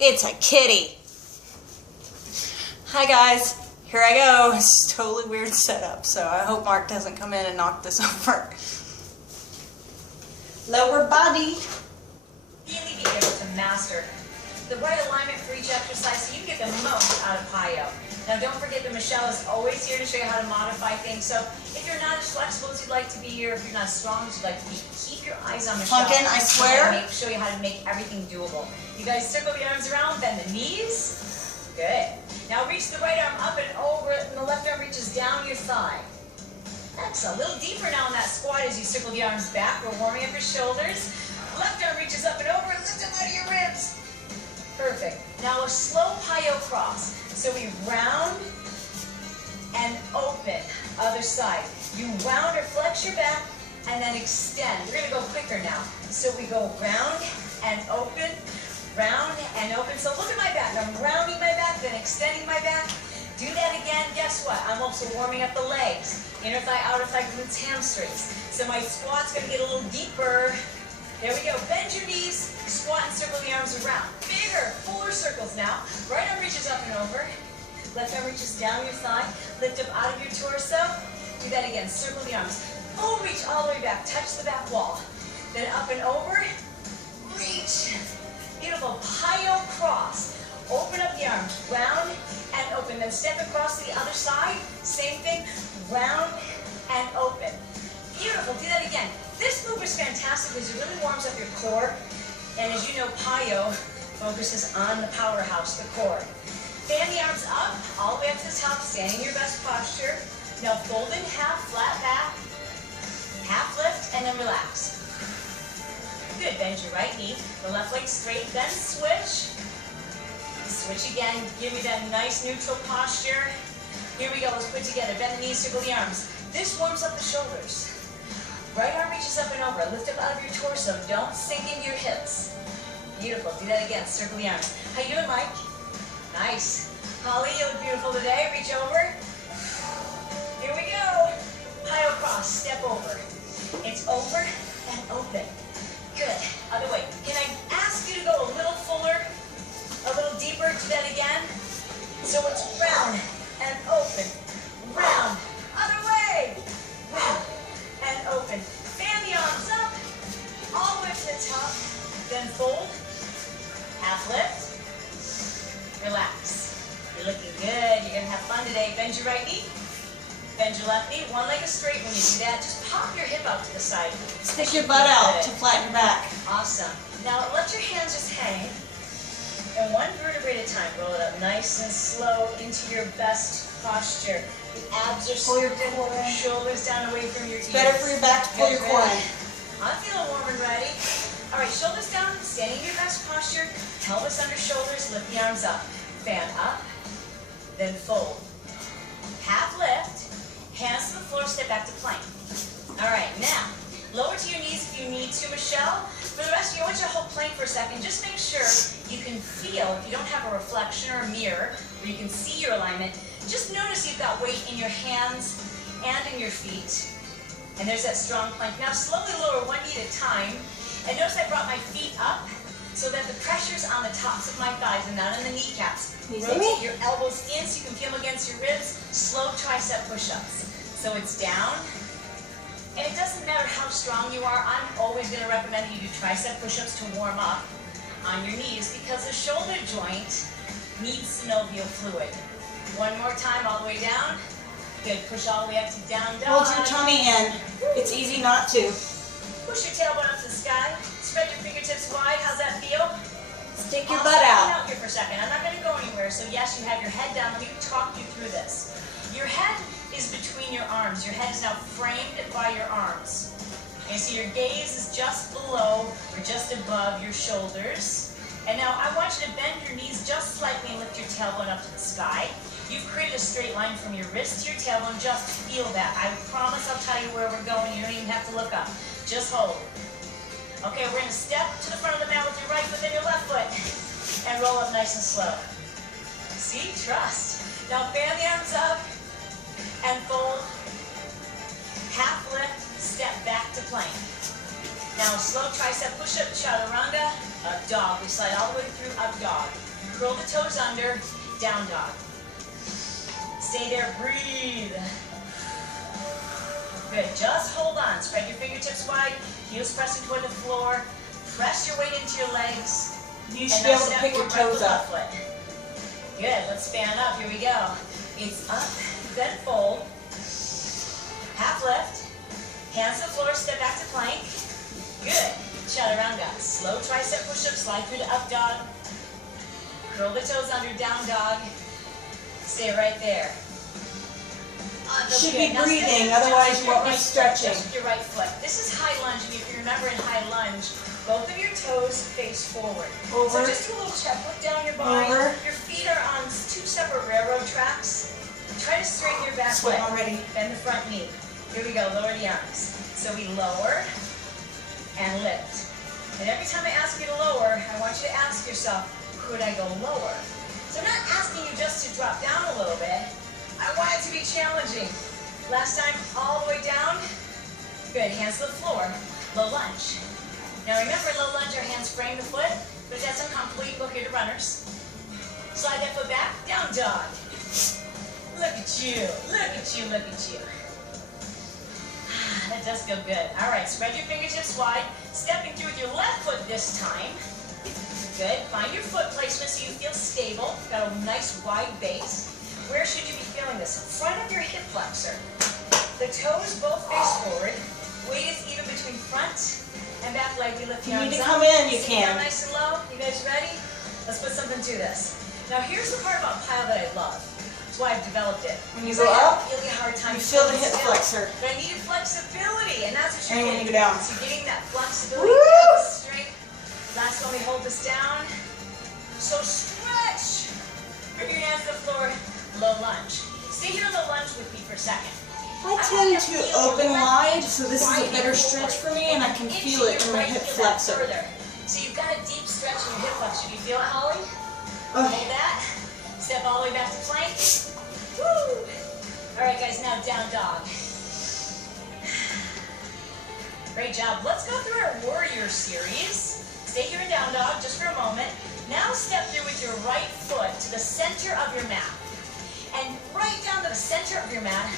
It's a kitty. Hi guys, here I go. It's a totally weird setup, so I hope Mark doesn't come in and knock this over. Lower body. Really be able to master the right alignment for each exercise so you get the most out of Piyo. Now don't forget that Michelle is always here to show you how to modify things. So if you're not as flexible as you'd like to be, or if you're not as strong as you'd like to be, keep your eyes on Michelle. Pumpkin, I swear. Show you how to make everything doable. You guys circle the arms around, bend the knees. Good. Now reach the right arm up and over it, and the left arm reaches down your thigh. Excellent. A little deeper now in that squat as you circle the arms back. We're warming up your shoulders. Left arm reaches up and over, and lift them out of your ribs. Perfect. Now a slow Piyo cross. So we round and open. Other side. You round or flex your back and then extend. We're going to go quicker now. So we go round and open, round and open. So look at my back. I'm rounding my back, then extending my back. Do that again. Guess what? I'm also warming up the legs. Inner thigh, outer thigh, glutes, hamstrings. So my squat's going to get a little deeper. There we go. Bend your knees, squat and circle the arms around. Bigger, fuller circles now. Right arm reaches up and over. Left arm reaches down your thigh. Lift up out of your torso. Do that again. Circle the arms. Full reach all the way back. Touch the back wall. Then up and over. Reach. Beautiful. Piyo cross. Open up the arms. Round and open. Then step across to the other side. Same thing. Round and open. Beautiful. Do that again. This move is fantastic because it really warms up your core. And as you know, Piyo focuses on the powerhouse, the core. Fan the arms up, all the way up to the top, standing in your best posture. Now fold in half, flat back, half lift, and then relax. Good, bend your right knee, the left leg straight, then switch. Switch again, give me that nice neutral posture. Here we go, let's put it together. Bend the knees, circle the arms. This warms up the shoulders. Right arm reaches up and over. Lift up out of your torso. Don't sink into your hips. Beautiful. Do that again. Circle the arms. How you doing, Mike? Nice. Holly, you look beautiful today. Reach over. Here we go. Piyo cross. Step over. It's over and open. Good. Other way. Can I ask you to go a little fuller, a little deeper? Do that again. So it's round and open. Round. Other way. Round and open. Fan the arms up, all the way to the top, then fold, half lift, relax. You're looking good, you're gonna have fun today. Bend your right knee, bend your left knee, one leg is straight. When you do that, just pop your hip out to the side. Stick your butt out to flatten your back. Awesome. Now let your hands just hang, and one vertebrae at a time. Roll it up nice and slow into your best posture. The abs are squirted, shoulders down away from your ears. Better for your back to pull your core in. I'm feeling warm and ready. All right, shoulders down, standing in your best posture. Pelvis under shoulders, lift the arms up. Fan up, then fold. Half lift, hands to the floor, step back to plank. All right, now, lower to your knees if you need to, Michelle. For the rest of you, I want you to hold plank for a second. Just make sure you can feel, if you don't have a reflection or a mirror where you can see your alignment, just notice you've got weight in your hands and in your feet. And there's that strong plank. Now slowly lower one knee at a time. And notice I brought my feet up so that the pressure's on the tops of my thighs and not on the kneecaps. Rotate your elbows in so you can feel them against your ribs. Slow tricep push-ups. So it's down. And it doesn't matter how strong you are. I'm always going to recommend that you do tricep push-ups to warm up on your knees because the shoulder joint needs synovial fluid. One more time, all the way down. Good. Push all the way up to down dog. Hold your tummy in. It's easy not to. Push your tailbone up to the sky. Spread your fingertips wide. How's that feel? Stick your butt out. I'll here for a second. I'm not going to go anywhere. So yes, you have your head down. Let me talk you through this. Your head is between your arms. Your head is now framed by your arms. And you see your gaze is just below or just above your shoulders. And now I want you to bend your knees just slightly and lift your tailbone up to the sky. You've created a straight line from your wrist to your tailbone. Just feel that. I promise I'll tell you where we're going. You don't even have to look up. Just hold. Okay, we're going to step to the front of the mat with your right foot, then your left foot. And roll up nice and slow. See? Trust. Now fan the arms up and fold. Half lift, step back to plank. Now slow tricep push-up, chaturanga, up dog. We slide all the way through up dog. Curl the toes under, down dog. Stay there, breathe. Good, just hold on. Spread your fingertips wide, heels pressing toward the floor. Press your weight into your legs. You should be able to pick your toes up. Good, let's stand up. Here we go. It's up, then fold. Half lift. Hands to the floor, step back to plank. Good. Chaturanga. Slow tricep push-up, slide through to up dog. Curl the toes under, down dog. Stay right there. Should be breathing, otherwise you won't be stretching. Just with your right foot. This is high lunge, and if you remember in high lunge, both of your toes face forward. Over. So just do a little check. Look down your body. Over. Your feet are on two separate railroad tracks. Try to straighten your back leg. Already. Bend the front knee. Here we go. Lower the arms. So we lower and lift. And every time I ask you to lower, I want you to ask yourself, could I go lower? So I'm not asking you just to drop down a little bit. I want it to be challenging. Last time, all the way down. Good, hands to the floor. Low lunge. Now remember, low lunge, our hands frame the foot, but that's incomplete. Look here to runners. Slide that foot back, down dog. Look at you, look at you, look at you. That does feel good. All right, spread your fingertips wide. Stepping through with your left foot this time. Good, find your foot placement so you feel stable. Got a nice wide base. Where should you be feeling this? In front of your hip flexor. The toes both face forward. Weight is even between front and back leg. We lift the arms up. You need to come in, you Sit can. down nice and low. You guys ready? Let's put something to this. Now here's the part about Piyo that I love. That's why I've developed it. When you go up, I have a really hard time you feel the holding hip still. flexor. But I needed flexibility, and that's what you're And when getting. you go down. So you're getting that flexibility, Woo! down, strength. Last one, we hold this down. So stretch. Bring your hands to the floor. Low lunge. Stay here in low lunge with me for a second. I tend to open wide, so this is a better stretch for me, and I can feel it in my hip flexor. So you've got a deep stretch in your hip flexor. Do you feel it, Holly? Okay. Hold that. Step all the way back to plank. Woo! All right, guys, now down dog. Great job. Let's go through our warrior series. Stay here in down dog just for a moment. Now step through with your right foot to the center of your mat. And right down to the center of your mat,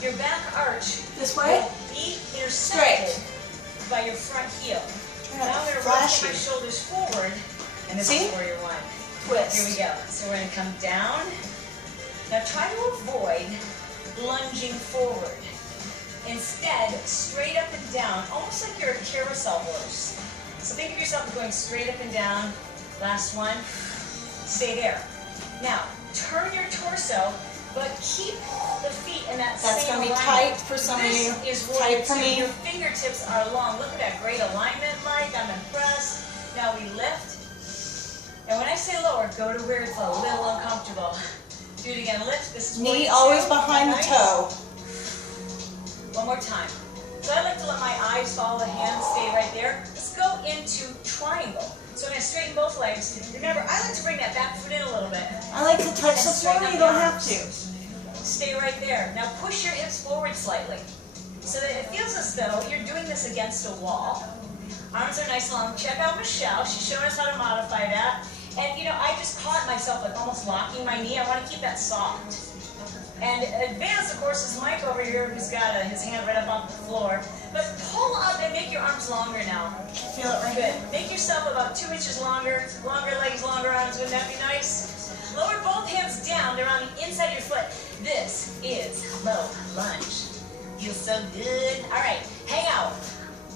your back arch This way? will be intersected by your front heel. Now I'm going to rotate my shoulders forward, and this is warrior one. Twist. Here we go. So we're going to come down. Now try to avoid lunging forward. Instead, straight up and down, almost like you're a carousel horse. So think of yourself as going straight up and down. Last one. Stay there. Now, turn your torso, but keep the feet in that That's same going to be alignment. tight for some of you. This is Tight for me. Your fingertips are long. Look at that great alignment, Mike. I'm impressed. Now we lift. And when I say lower, go to where it's a little uncomfortable. Do it again. Lift. This is Knee always behind the toe. One more time. So I like to let my eyes follow the hands, stay right there. Let's go into triangle. So I'm going to straighten both legs. Remember, I like to bring that back foot in a little bit. I like to touch the floor, you don't have to. Stay right there. Now push your hips forward slightly so that it feels as though you're doing this against a wall. Arms are nice and long. Check out Michelle. She's showing us how to modify that. And you know, I just caught myself like almost locking my knee. I want to keep that soft. And advanced, of course, is Mike over here who's got his hand right up on the floor. But pull up and make your arms longer now. Feel it right Good. Make yourself about 2 inches longer. Longer legs, longer arms. Wouldn't that be nice? Lower both hands down. They're on the inside of your foot. This is low lunge. Feels so good. All right, hang out.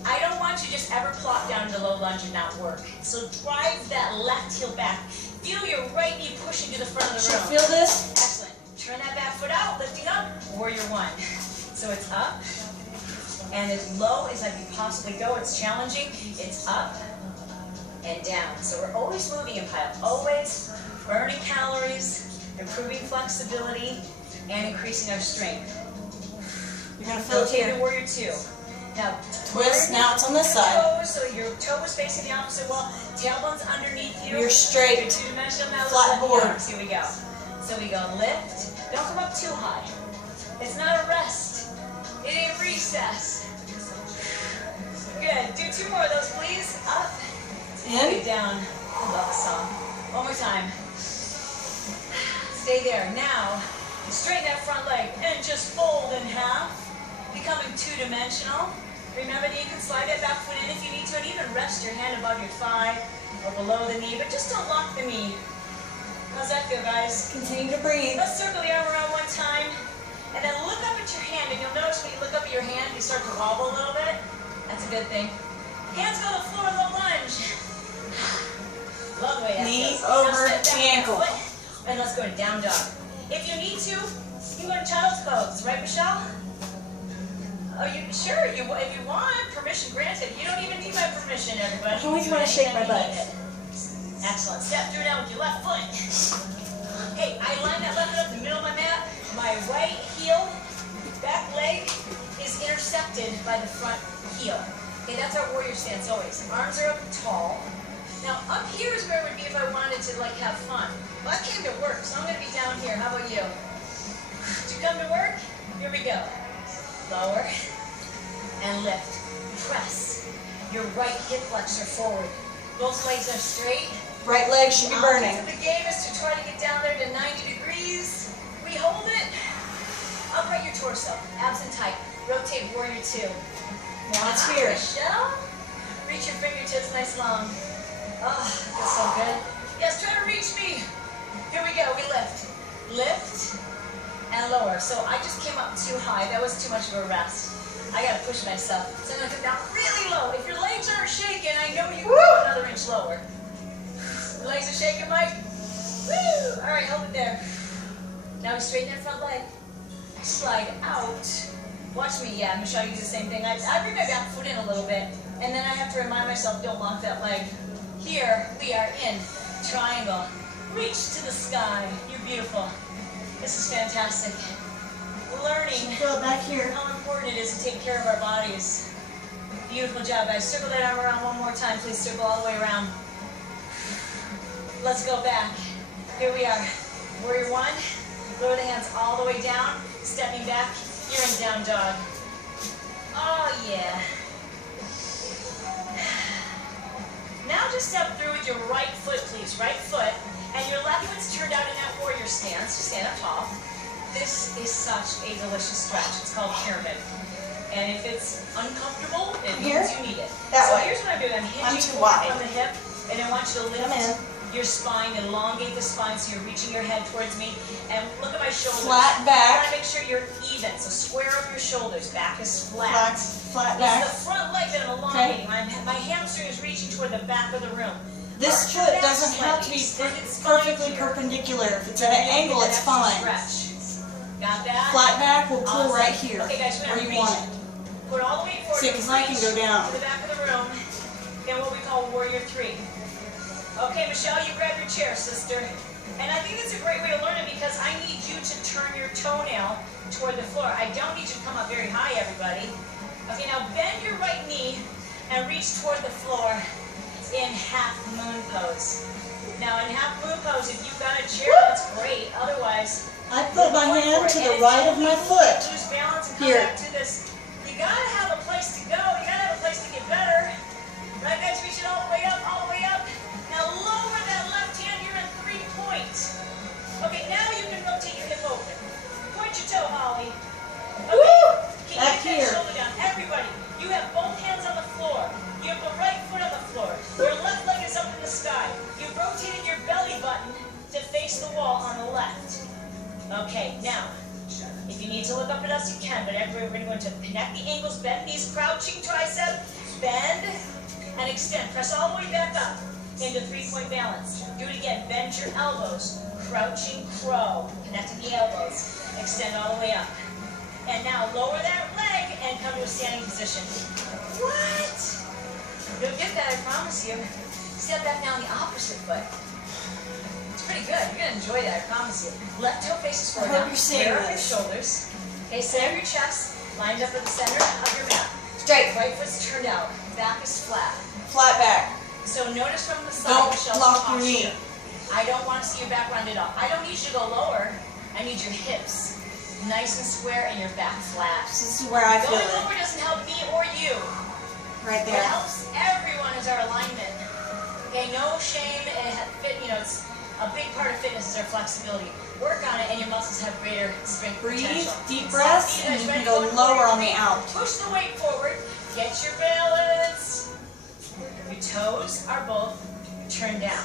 I don't want you to just ever plop down into low lunge and not work. So drive that left heel back. Feel your right knee pushing to the front of the room. Feel this? Excellent. Turn that back foot out, lifting up, warrior one. So it's up, and as low as I can possibly go. It's challenging. It's up and down. So we're always moving in Piyo, always burning calories, improving flexibility, and increasing our strength. You're going to feel it Rotate here. to warrior two. Now, Twist, now it's on this side. So your toe is facing the opposite wall, tailbone's underneath you. You're straight. You're two-dimensional. Now Flat board. Here we go. So we go lift. Don't come up too high. It's not a rest. It ain't recess. Good. Do 2 more of those, please. Up. In. Down. I love the song. One more time. Stay there. Now, straighten that front leg and just fold in half, becoming two-dimensional. Remember that you can slide that back foot in if you need to, and even rest your hand above your thigh or below the knee, but just don't lock the knee. How's that feel, guys? Continue to breathe. Let's circle the arm around one time, and then look up at your hand, and you'll notice when you look up at your hand, you start to wobble a little bit. That's a good thing. Hands go to the floor, low lunge. Love the way that Knee feels. over Now step the back ankle. foot, and let's go to down dog. If you need to, you can go to child's pose, right, Michelle? Oh, you sure? If you want, permission granted. You don't even need my permission, everybody. I always want to shake my butt. Excellent. Step through now with your left foot. Hey, I line that left foot up the middle of my mat. My right heel, back leg is intersected by the front heel. Okay, that's our warrior stance always. Arms are up tall. Now, up here is where it would be if I wanted to, like, have fun. Well, I came to work, so I'm going to be down here. How about you? Did you come to work? Here we go. Lower and lift. Press your right hip flexor forward. Both legs are straight. Right leg should be burning. The game is to try to get down there to 90 degrees. We hold it. Upright your torso. Abs and tight. Rotate warrior two. Now it's here. Michelle. Reach your fingertips nice long. Oh, feels so good. Yes, try to reach me. Here we go. We lift. Lift and lower. So I just came up too high. That was too much of a rest. I got to push myself. So I'm going to come down really low. If your legs aren't shaking, I know you can go another inch lower. Your legs are shaking, Mike? Woo! All right, hold it there. Now we straighten that front leg. Slide out. Watch me. Yeah, Michelle, you do the same thing. I bring my back foot in a little bit, and then I have to remind myself, don't lock that leg. Here, we are in triangle. Reach to the sky. You're beautiful. This is fantastic. Learning Feel it back here. how important it is to take care of our bodies. Beautiful job, guys. Circle that arm around one more time. Please circle all the way around. Let's go back. Here we are. Warrior one. Lower the hands all the way down. Stepping back. You're in down dog. Oh, yeah. Now just step through with your right foot, please. Right foot. And your left foot's turned out in that warrior stance. Just stand up tall. This is such a delicious stretch. It's called pyramid. And if it's uncomfortable, it means you need it. That so way. here's what I'm doing. I'm hinging too forward wide. from the hip, and I want you to Come in. lift your spine, elongate the spine so you're reaching your head towards me. And look at my shoulders. Flat You back. want to make sure you're even. So square up your shoulders. Back is Flat, flat. flat This back. is the front leg that I'm elongating. My hamstring is reaching toward the back of the room. This Arch your foot back doesn't have to be slightly. Extend its spine perfectly here. perpendicular. If it's at an Maybe angle, that it's extra fine. Stretch. Got that? Flat back will pull Awesome. right here, Okay, guys, we're where gonna you want reach. it. Put all the way forward. See, 'cause I can go down. To the back of the room. Then what we call warrior three. Okay, Michelle, you grab your chair, sister. And I think that's a great way to learn it because I need you to turn your toenail toward the floor. I don't need you to come up very high, everybody. Okay, now bend your right knee and reach toward the floor in half moon pose. Now in half moon pose, if you've got a chair, that's great. Otherwise, I put my hand to the right of my foot. lose balance and come Here. back to this. You gotta have a place to go. You gotta have a place to get better. Right, guys, reach it all the way up, all the way up. Now lower that left hand. You're in 3 points. Okay, now you can rotate your hip open. Point your toe, Holly. Okay. Can you Back get that here. shoulder down? Everybody, you have both hands on the floor. You have the right foot on the floor. Your left leg is up in the sky. You've rotated your belly button to face the wall on the left. Okay, now, if you need to look up at us, you can, but everybody, we're going to connect the ankles, bend knees, crouching tricep, bend, and extend. Press all the way back up into 3-point balance. Do it again. Bend your elbows, crouching crow, connecting the elbows, extend all the way up. And now lower that leg and come to a standing position. What? You'll get that, I promise you. Step back now on the opposite foot. It's pretty good. You're going to enjoy that, I promise you. Left toe faces forward I hope now. you're seeing Flare up your this. shoulders. Okay, center your chest, lined up at the center of your mat. Straight. Right foot's turned out. Back is flat. Flat back. So notice from the side, Don't Michelle's lock your posture. knee. I don't want to see your back rounded off. I don't need you to go lower. I need your hips nice and square and your back flat. This is where I feel Going it. lower doesn't help me or you. Right What there. helps everyone is our alignment. Okay, no shame. You know, it's a big part of fitness is our flexibility. Work on it, and your muscles have greater strength potential. Breathe, deep breaths, and you can go lower on the out. Push the weight forward. Get your balance. Your toes are both turned down.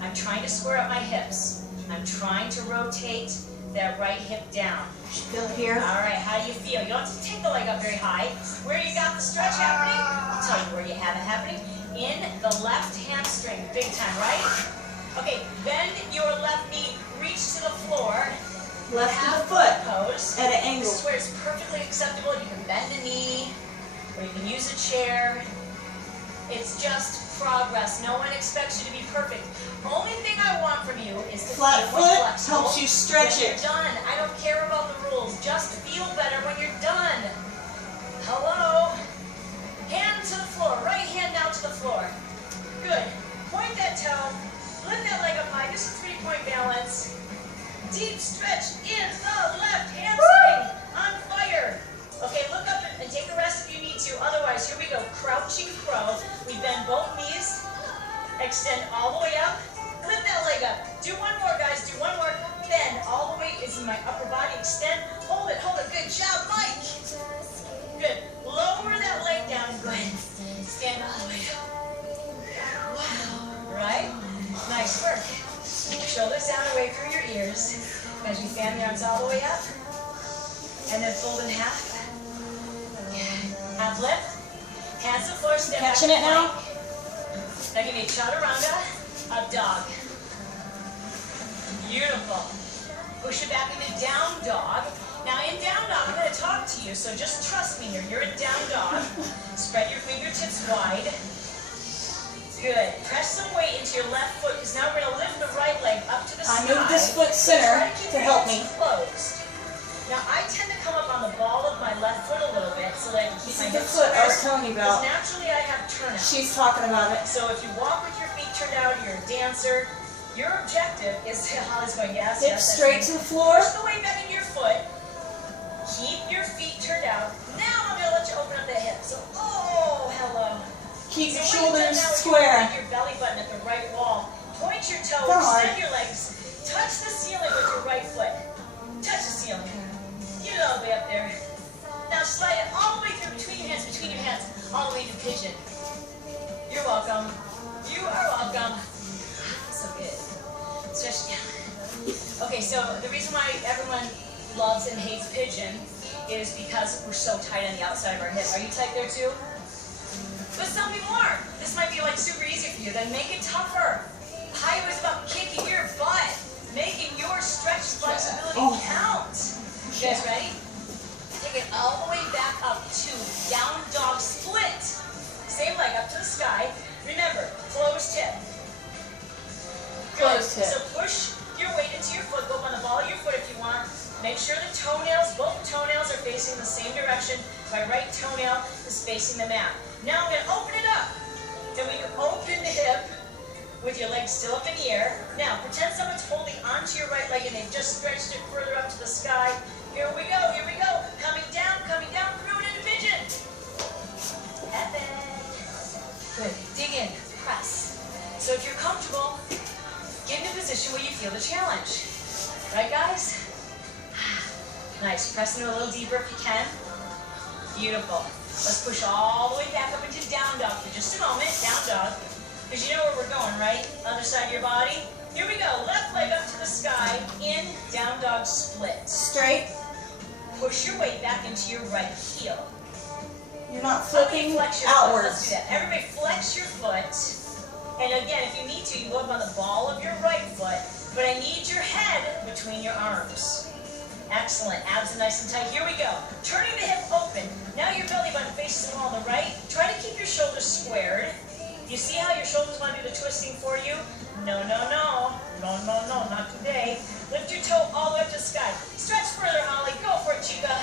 I'm trying to square up my hips. I'm trying to rotate that right hip down. Feel here. All right, how do you feel? You don't have to take the leg up very high. Where you got the stretch happening? I'll tell you where you have it happening. In the left hamstring, big time, right? Okay, bend your left knee, reach to the floor. Left to the foot pose. at an angle. This is where it's perfectly acceptable. You can bend the knee, or you can use a chair. It's just progress. No one expects you to be perfect. Only thing I want from you is to Flat feel more foot flexible. helps you stretch when it. you're done. I don't care about the rules. Just feel better when you're done. Hello? Hand to the floor. Right hand down to the floor. Good. Point that toe. Lift that leg up high. This is 3-point balance. Deep stretch in the left hamstring. On fire. Okay, look up and take a rest if you need to. Otherwise, here we go. Crouching crow. We bend both knees. Extend all the way up. Lift that leg up. Do one more, guys. Do one more. Bend. All the weight is in my upper body. Extend. Hold it. Hold it. Good job, Mike. Good. Lower that leg down. Good. Stand all the way up. Wow. Right? Nice work. Shoulders down away from your ears. As you fan the arms all the way up. And then fold in half. Half lift. Hands to the floor. Step back. Catching it now? Now give me a chaturanga, a dog. Beautiful. Push it back into down dog. Now in down dog, I'm going to talk to you, so just trust me here. You're in down dog. Spread your fingertips wide. Good. Press some weight into your left foot, because now we're going to lift the right leg up to the sky. I moved this foot center to help me. Closed. Now I tend to come up on the ball of my left foot a little bit so that I can keep my The hips foot I was square, telling you because about. naturally I have turnout. She's talking about it. So if you walk with your feet turned out, you're a dancer. Your objective is to, Holly's going, yes, Hips yes. straight to the floor. Push the weight back into your foot. Keep your feet turned out. Now I'm going to let you open up the hips. So, oh, hello. Keep your So what shoulders you've done now is square. you put your belly button at the right wall. Point your toe, Come on. extend your legs. Touch the ceiling with your right foot. Touch the ceiling. Get it all the way up there. Now slide it all the way through between your hands, all the way to pigeon. You're welcome. You are welcome. So good. Stretch down. Okay, so the reason why everyone loves and hates pigeon is because we're so tight on the outside of our hip. Are you tight there too? But some people aren't. This might be like super easy for you. Then make it tougher. Piyo is about kicking your butt, making your stretch flexibility count. You guys ready? Take it all the way back up to down dog split. Same leg up to the sky. Remember, closed hip. Good. Closed hip. So push your weight into your foot. Go up on the ball of your foot if you want. Make sure the toenails, both toenails are facing the same direction. My right toenail is facing the mat. Now I'm going to open it up. Then we can open the hip with your legs still up in the air. Now, pretend someone's holding onto your right leg and they've just stretched it further up to the sky. Here we go, here we go. Coming down, through it into pigeon. Epic. Good. Dig in, press. So if you're comfortable, get in a position where you feel the challenge. Right, guys? Nice. Press into a little deeper if you can. Beautiful. Let's push all the way back up into down dog for just a moment. Down dog. Because you know where we're going, right? Other side of your body. Here we go. Left leg up to the sky. In down dog split. Straight. Push your weight back into your right heel. You're not flipping outwards. Let's do that. Everybody flex your foot. And again, if you need to, you go up on the ball of your right foot. But I need your head between your arms. Excellent. Abs are nice and tight. Here we go. Turning the hip open. Now your belly button faces the wall on the right. Try to keep your shoulders squared. You see how your shoulders want to do the twisting for you? No, no, no. No, no, no. Not today. Lift your toe all the way up to the sky. Stretch further, Holly. Go for it, chica.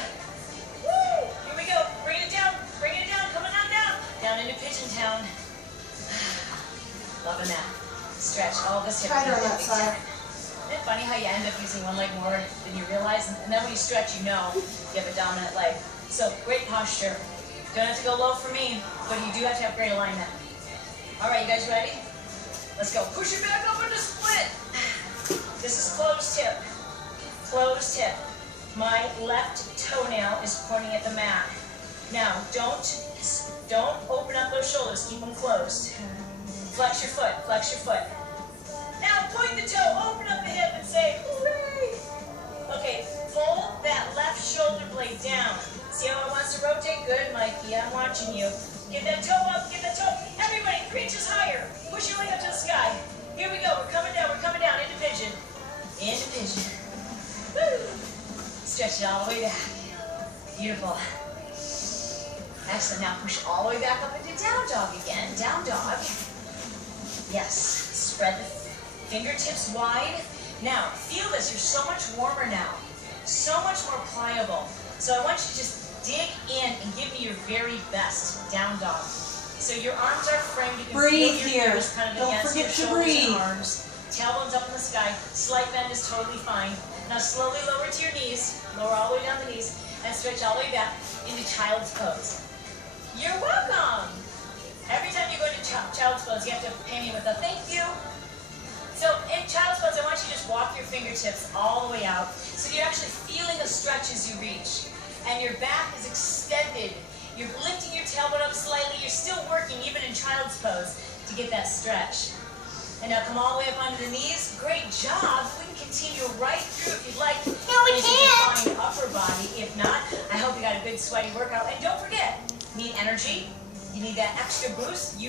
Woo! Here we go. Bring it down. Bring it down. Coming on down. Down into pigeon town. Loving that. Stretch all this hip. Tighter on that side. Isn't it funny how you end up using one leg more than you realize? And then when you stretch, you know you have a dominant leg. So, great posture. Don't have to go low for me, but you do have to have great alignment. All right, you guys ready? Let's go. Push it back up into split. This is closed hip. Closed hip. My left toenail is pointing at the mat. Now, don't open up those shoulders. Keep them closed. Flex your foot. Flex your foot. Now, point the toe. Open up the hip and say, hooray. Okay, pull that left shoulder blade down. See how it wants to rotate? Good, Mikey. I'm watching you. Get that toe up. Get that toe. Everybody, 3 inches higher. Push your leg up to the sky. Here we go. We're coming down. We're coming down. Into pigeon. Into pigeon. Woo. Stretch it all the way back. Beautiful. Excellent. Now push all the way back up into down dog again. Down dog. Yes. Spread the fingertips wide. Now, feel this. You're so much warmer now. So much more pliable. So I want you to just dig in and give me your very best down dog. So your arms are framed. You can Breathe feel your here. fingers kind of Don't against forget your to shoulders breathe. and arms. Tailbones up in the sky. Slight bend is totally fine. Now slowly lower to your knees. Lower all the way down the knees. And stretch all the way back into child's pose. You're welcome. Every time you go into child's pose, you have to pay me with a thank you. So in child's pose, I want you to just walk your fingertips all the way out. So you're actually feeling a stretch as you reach. And your back is extended. You're lifting your tailbone up slightly. You're still working, even in child's pose, to get that stretch. And now come all the way up onto the knees. Great job. We can continue right through if you'd like. No, we can't. Into defined upper body. If not, I hope you got a good sweaty workout. And don't forget, you need energy. You need that extra boost.